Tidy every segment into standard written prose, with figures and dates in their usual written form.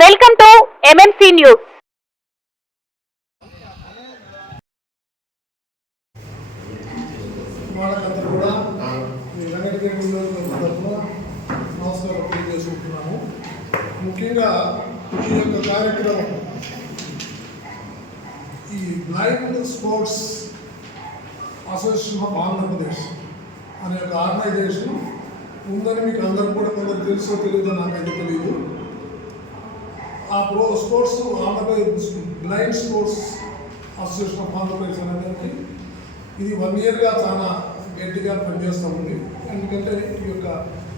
Welcome to MMC news. వాళ్ళకందరూ కూడా ఈ వెంకటగిరి నియోజకవర్గంలో నమస్కారం తెలియజేసుకుంటున్నాము. ముఖ్యంగా ఈ యొక్క కార్యక్రమం ఈ blind sports association of Andhra Pradesh అనే ఒక ఆర్గనైజేషన్ ఉందని మీకు అందరూ కూడా కొందరు తెలుసో తెలియదో నాకైతే తెలియదు. ఆ sports Andhra Pradesh blind sports association of Andhra Pradesh అనేది ఇది 1 yearగా చాలా గట్టిగా పనిచేస్తూ ఉంది. ఎందుకంటే ఈ యొక్క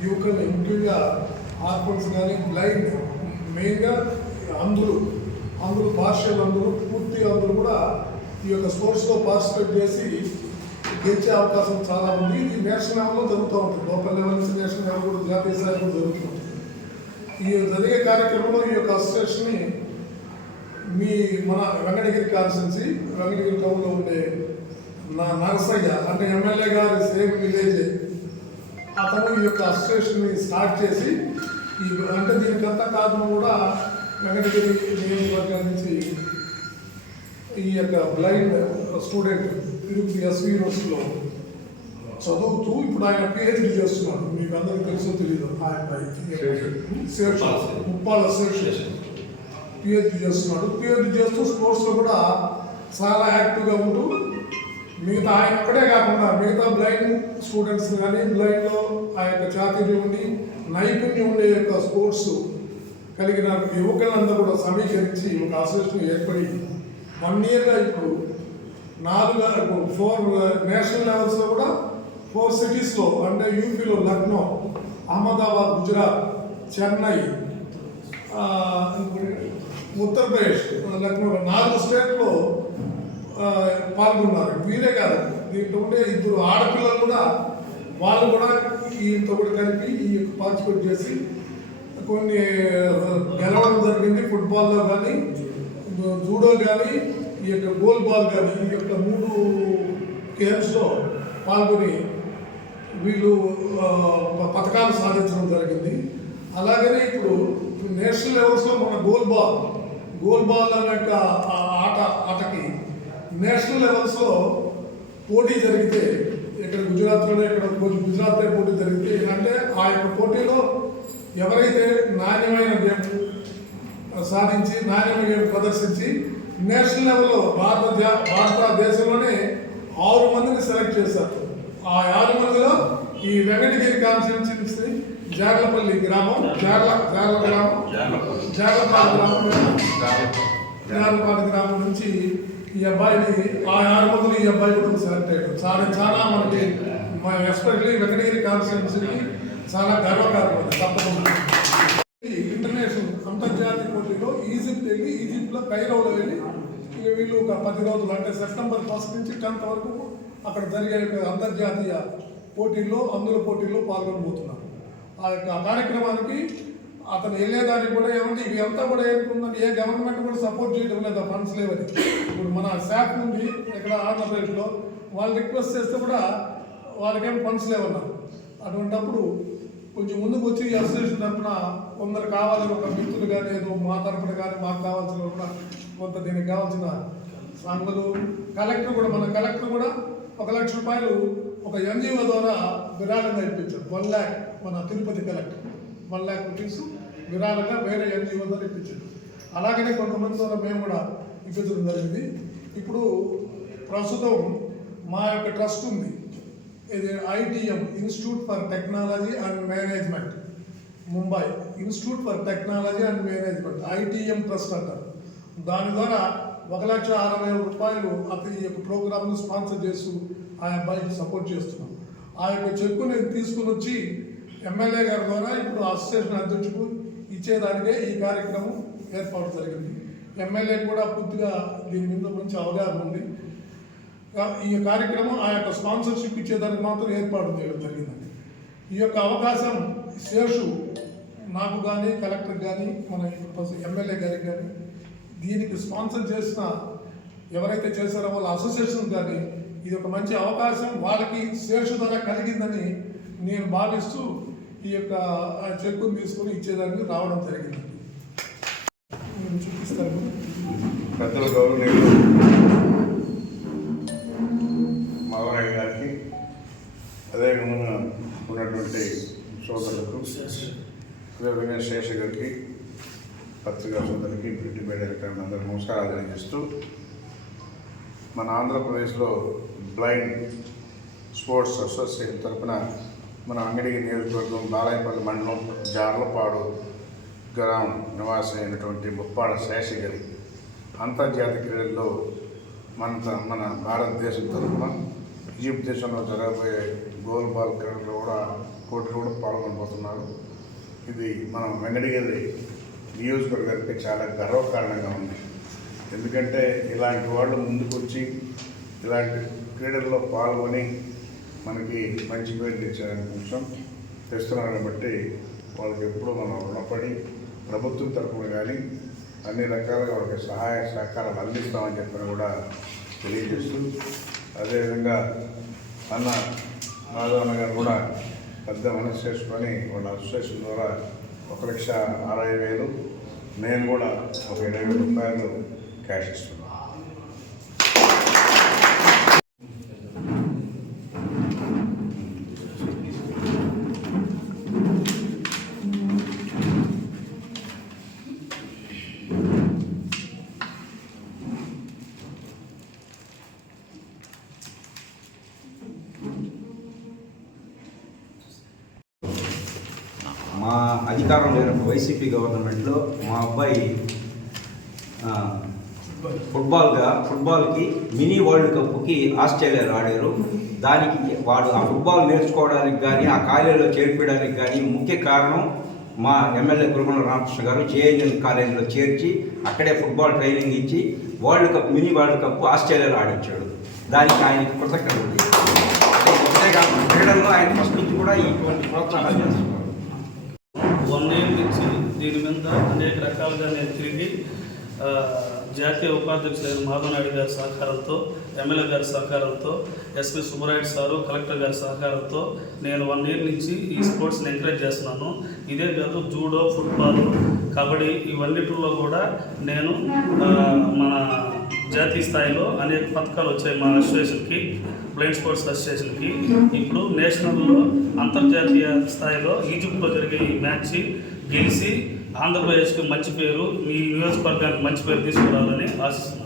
యువకుల్ని ముఖ్యంగా ఆర్ఫన్స్ కానీ బ్లైండ్ మెయిన్గా అందరూ పార్షియల్ అందరూ పూర్తి అందరూ కూడా ఈ యొక్క స్పోర్ట్స్లో పార్టిసిపేట్ చేసి గెలిచే అవకాశం చాలా ఉంది. ఇది నేషనల్ లెవెల్లో జరుగుతూ ఉంటుంది. లోకల్ లెవెల్ నుంచి నేషనల్ లెవెల్ కూడా జాతీయ స్థాయి కూడా జరుగుతుంది. ఈ జరిగే కార్యక్రమంలో ఈ యొక్క అసోసియేషన్ని మన వెంకటగిరి కాన్స్టిట్యున్సీ వెంకటగిరి టౌన్లో ఉండే నరసయ్య అంటే ఎమ్మెల్యే గారి సేమ్ విలేజ్ అతను ఈ యొక్క అసోసియేషన్ని స్టార్ట్ చేసి అంటే దీనికంతా కారణం కూడా వెంకటగిరి నియోజకవర్గం నుంచి ఈ యొక్క బ్లైండ్ స్టూడెంట్ తిరుపతి ఎస్వి యూనివర్సిటీలో చదువుతూ ఇప్పుడు ఆయన పిహెచ్డి చేస్తున్నాడు. మీకు అందరికీ తెలుసో తెలియదు. ఆయన ముప్పాల అసోసియేషన్ పిహెచ్డి చేస్తున్నాడు. పిహెచ్డి చేస్తూ స్పోర్ట్స్లో కూడా చాలా యాక్టివ్గా ఉంటూ మిగతా ఆయన ఒక్కడే కాకుండా మిగతా బ్లైండ్ స్టూడెంట్స్ కానీ బ్లైండ్లో ఆ యొక్క చాతుర్యం ఉండి నైపుణ్యం ఉండే యొక్క స్పోర్ట్స్ కలిగిన యువకులందరూ కూడా సమీకరించి ఒక అసోసియేషన్ ఏర్పడి 1 yearగా ఇప్పుడు 4 నేషనల్ లెవెల్స్లో కూడా 4 cities అంటే యూపీలో లక్నో, అహ్మదాబాద్, గుజరాత్, చెన్నై, ఉత్తరప్రదేశ్, లక్నో 4 స్టేట్లో పాల్గొన్నారు. వీరే కాదు, దీంట్లో ఉండే 2 ఆడపిల్లలు కూడా వాళ్ళు కూడా ఈయనతో కూడా కలిపి ఈ యొక్క పార్టిసిపేట్ చేసి కొన్ని గెలవడం జరిగింది. ఫుట్బాల్లో కానీ, జూడో కానీ, ఈ యొక్క గోల్ బాల్ కానీ ఈ యొక్క 3 గేమ్స్లో పాల్గొని వీళ్ళు పథకాలు సాధించడం జరిగింది. అలాగనే ఇప్పుడు నేషనల్ లెవెల్స్లో మన గోల్ బాల్ అనే ఆటకి నేషనల్ లెవెల్స్లో పోటీ జరిగితే ఇక్కడ గుజరాత్లోనే గుజరాత్లో పోటీ జరిగితే అంటే ఆ యొక్క పోటీలో ఎవరైతే నాణ్యమైన గేమ్ సాధించి నాణ్యమైన గేమ్ ప్రదర్శించి నేషనల్ లెవెల్లో భారతదేశంలోనే 6 మందిని సెలెక్ట్ చేశారు. ఆ 6 మందిలో ఈ వెంకటగిరి కాన్స్టిట్యున్సీ జార్లపల్లి గ్రామం జార్లపాడు గ్రామం నుంచి ఈ అబ్బాయిని ఆ 6 మందిలో ఈ అబ్బాయి కూడా సెలెక్ట్ అయ్యాడు. చాలా మనకి ఎస్పెషల్లీ వెంకటగిరి కాన్స్టిట్యున్సీకి చాలా గర్వకారణం. తప్పకుండా ఇంటర్నేషనల్ అంతర్జాతీయ పోటీలో ఈజిప్ట్లో కైరోలో వెళ్ళి వీళ్ళు ఒక 10 రోజులు అంటే September 1st నుంచి 10th వరకు అక్కడ జరిగే అంతర్జాతీయ పోటీల్లో పాల్గొనబోతున్నారు. ఆ యొక్క కార్యక్రమానికి అతను వెళ్ళేదానికి కూడా ఏమంటే ఇవి అంతా కూడా ఏంటుందంటే ఏ గవర్నమెంట్ కూడా సపోర్ట్ చేయడం లేదు, ఫండ్స్ లేవని. ఇప్పుడు మన శాప్ నుండి ఇక్కడ ఆంధ్రప్రదేశ్లో వాళ్ళు రిక్వెస్ట్ చేస్తే కూడా వాళ్ళకేం ఫండ్స్ లేవన్నారు. అటువంటిప్పుడు కొంచెం ముందుకు వచ్చి ఈ అసోసియేషన్ తరఫున కొందరు కావాలని ఒక మిత్రులు కానీ ఏదో మా తరఫున కానీ మాకు కావాల్సిన కూడా కొంత దీనికి కావాల్సిన సాంగులు మన కలెక్టర్ కూడా 1 లక్ష రూపాయలు ఒక NGO ద్వారా విరాళంగా ఇప్పించారు. 1 lakh మన తిరుపతి కలెక్టర్ 1 lakh రూపీస్ విరాళంగా వేరే NGO ద్వారా ఇప్పించారు. అలాగనే కొంతమంది ద్వారా మేము కూడా ఇప్పించడం జరిగింది. ఇప్పుడు ప్రస్తుతం మా యొక్క ట్రస్ట్ ఉంది, ఇది ITM institute for technology and management, Mumbai institute for technology and management ITM trust అంటారు. దాని ద్వారా 1,60,000 రూపాయలు అతని యొక్క ప్రోగ్రామ్ను స్పాన్సర్ చేస్తూ ఆ అబ్బాయికి సపోర్ట్ చేస్తున్నాం. ఆ యొక్క చెక్కు నేను తీసుకుని వచ్చి ఎమ్మెల్యే గారి ద్వారా ఇప్పుడు అసోసియేషన్ అధ్యక్షుడు ఇచ్చేదానికే ఈ కార్యక్రమం ఏర్పాటు జరిగింది. ఎమ్మెల్యే కూడా పూర్తిగా దీని మీద మంచి అవగాహన ఉంది. ఈ కార్యక్రమం ఆ యొక్క స్పాన్సర్షిప్ ఇచ్చేదానికి మాత్రం ఏర్పాటు చేయడం జరిగిందండి. ఈ యొక్క అవకాశం శేషు నాకు కానీ కలెక్టర్ కానీ మన ఎమ్మెల్యే గారికి కానీ దీనికి స్పాన్సర్ చేసిన ఎవరైతే చేశారో వాళ్ళ అసోసియేషన్ కానీ ఇది ఒక మంచి అవకాశం వాళ్ళకి శేషు ధర కలిగిందని నేను భావిస్తూ ఈ యొక్క చెక్కును తీసుకొని ఇచ్చేదానికి రావడం జరిగింది. ఇస్తారు. పెద్దల గౌరవనీయులు మావరాయుడు గారికి, అదేవిధంగా ఉన్నటువంటి సోదరులకు, అదేవిధంగా శేష గారికి, పత్రికా సోదరికి, ప్రింట్ మీడియా అందరూ నమస్కారాలు తెలియజేస్తూ, మన ఆంధ్రప్రదేశ్లో బ్లైండ్ స్పోర్ట్స్ అసోసియేషన్ తరఫున మన అంగడిగి నియోజకవర్గం బాలాయపల్లి మండలం జార్లపాడు గ్రామం నివాసి అయినటువంటి ముప్పాడ శేషి గారి అంతర్జాతీయ క్రీడల్లో మన భారతదేశం తరఫున ఈజిప్ట్ దేశంలో జరగబోయే గోల్ బాల్ క్రీడల్లో కూడా పోటీలు కూడా పాల్గొనబోతున్నారు. ఇది మనం వెంకటగిరి నియోజకవర్గానికి చాలా గర్వకారణంగా ఉంది. ఎందుకంటే ఇలాంటి వాళ్ళు ముందుకొచ్చి ఇలాంటి క్రీడల్లో పాల్గొని మనకి మంచి పేరు తెస్తున్నారు కాబట్టి వాళ్ళకి ఎప్పుడూ మనం రుణపడి ప్రభుత్వం తరఫున కానీ అన్ని రకాలుగా వాళ్ళకి సహాయ సహకారాలు అందిస్తామని చెప్పని కూడా తెలియజేస్తూ, అదేవిధంగా అన్న మాధవన్న గారు కూడా పెద్ద మనసు చేసుకొని వాళ్ళ అసోసియేషన్ ద్వారా 1,60,000 నేను కూడా ఒక 20,000 రూపాయలు క్యాష్ ఇస్తున్నాను. మా అధికారం లేనప్పుడు వైసీపీ గవర్నమెంట్లో మా అబ్బాయి ఫుట్బాల్కి మినీ వరల్డ్ కప్కి ఆస్ట్రేలియాలో ఆడారు. దానికి వాడు ఆ ఫుట్బాల్ నేర్చుకోవడానికి కానీ ఆ కాలేజీలో చేర్పించడానికి కానీ ముఖ్య కారణం మా ఎమ్మెల్యే కురుమల రామకృష్ణ గారు జేఎన్ఎన్ కాలేజీలో చేర్చి అక్కడే ఫుట్బాల్ ట్రైనింగ్ ఇచ్చి మినీ వరల్డ్ కప్ ఆస్ట్రేలియాలో ఆడించాడు. దానికి ఆయనకి కృతజ్ఞతలు. క్రీడల్లో ఆయన ఫస్ట్ నుంచి కూడా ఇటువంటి ప్రోత్సాహాలు చేస్తున్నారు. 1 year నుంచి దీని మీద అనేక రకాలుగా నేను తిరిగి జాతీయ ఉపాధ్యక్షులైన మాధవనాయుడు గారి సహకారంతో, ఎమ్మెల్యే గారి సహకారంతో, ఎస్పీ సుబ్బరాయుడు సారు, కలెక్టర్ గారి సహకారంతో నేను 1 year నుంచి ఈ స్పోర్ట్స్ని ఎంకరేజ్ చేస్తున్నాను. ఇదే కాదు, జూడో, ఫుట్బాల్, కబడ్డీ ఇవన్నిటిలో కూడా నేను మన జాతీయ స్థాయిలో అనేక పథకాలు వచ్చాయి మా అసోసియేషన్కి, బ్లైండ్ స్పోర్ట్స్ అసోసియేషన్కి. ఇప్పుడు నేషనల్లో అంతర్జాతీయ స్థాయిలో ఈజిప్ట్లో జరిగే ఈ మ్యాచ్ గెలిచి ఆంధ్రప్రదేశ్కి మంచి పేరు, మీ నియోజకవర్గానికి మంచి పేరు తీసుకురావాలని ఆశిస్తున్నాను.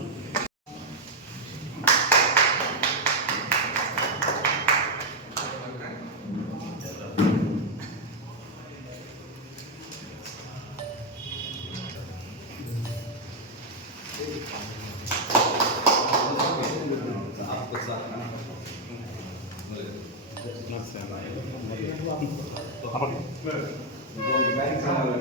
ఇటువంటి కార్యక్రమాలు